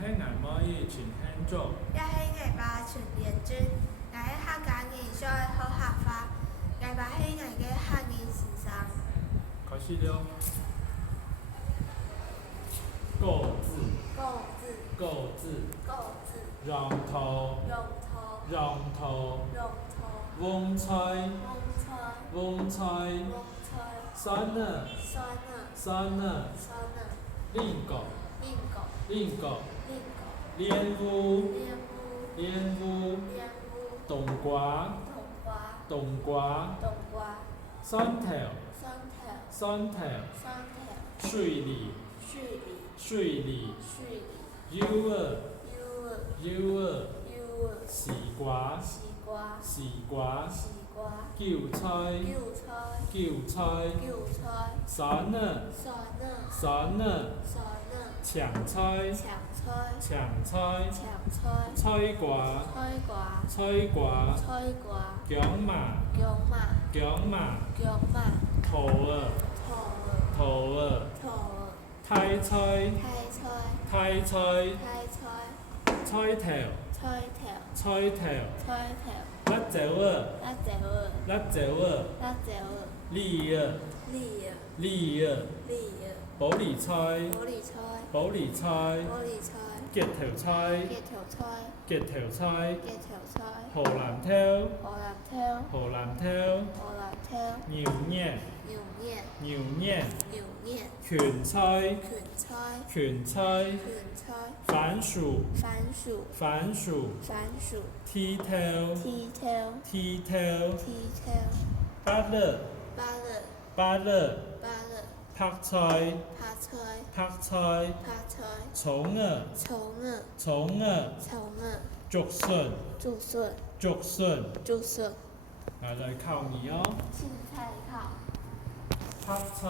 係顏魔醫全輕足，一係藝霸全連尊，我係客家人在學客話，藝霸係我嘅客人時尚。開始了。購字，購字，購字，購字，讓頭，用頭，讓頭，用頭，翁菜，翁菜，翁菜，翁菜，三呢，酸呢，三呢，酸呢，令狗，令狗，令狗，令狗，蓮霧，蓮霧，蓮霧，蓮霧，冬瓜，冬瓜，冬瓜，冬瓜，三條，三條，三條，三條，水梨，水梨，水梨，水梨，柚兒，柚兒，柚兒，柚兒，絲瓜，西瓜，絲瓜，西瓜，韭菜，韭菜，韭菜，韭菜，三呢，酸呢，三呢，酸呢，搶菜，搶菜，搶菜，搶菜，菜瓜，菜瓜，菜瓜，菜瓜，姜麻，姜麻，姜麻，姜麻，桃兒，桃兒，桃兒，桃兒，太菜，太菜，太菜，太菜，菜頭，菜頭，菜頭，菜頭，辣椒兒，辣椒兒，辣椒兒，辣椒兒，梨兒，梨兒，梨兒，梨兒，保利菜，玻璃菜，保利菜，玻璃菜，結頭菜，結頭菜，結頭菜，結頭菜，荷蘭條，荷蘭條，荷蘭條，荷蘭條，牛麵，牛麵，牛麵，牛麵，芹菜，芹菜，芹菜，芹菜，番薯，番薯，番薯，番薯，蹄頭，蹄頭，蹄頭，蹄頭，芭樂，芭樂，芭樂，芭樂，拍菜，拍菜，拍菜，拍菜，蔥兒，蔥兒，蔥兒，蔥兒，竹筍，竹筍，竹筍，竹筍，來來考你哦。青菜烤，拍菜，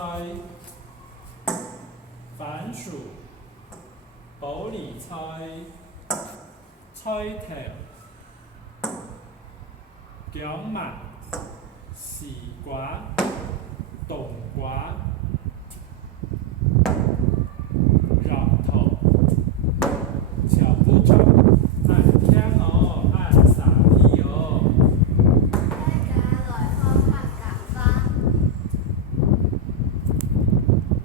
番薯，保利菜，菜頭，姜麻，絲瓜，冬瓜。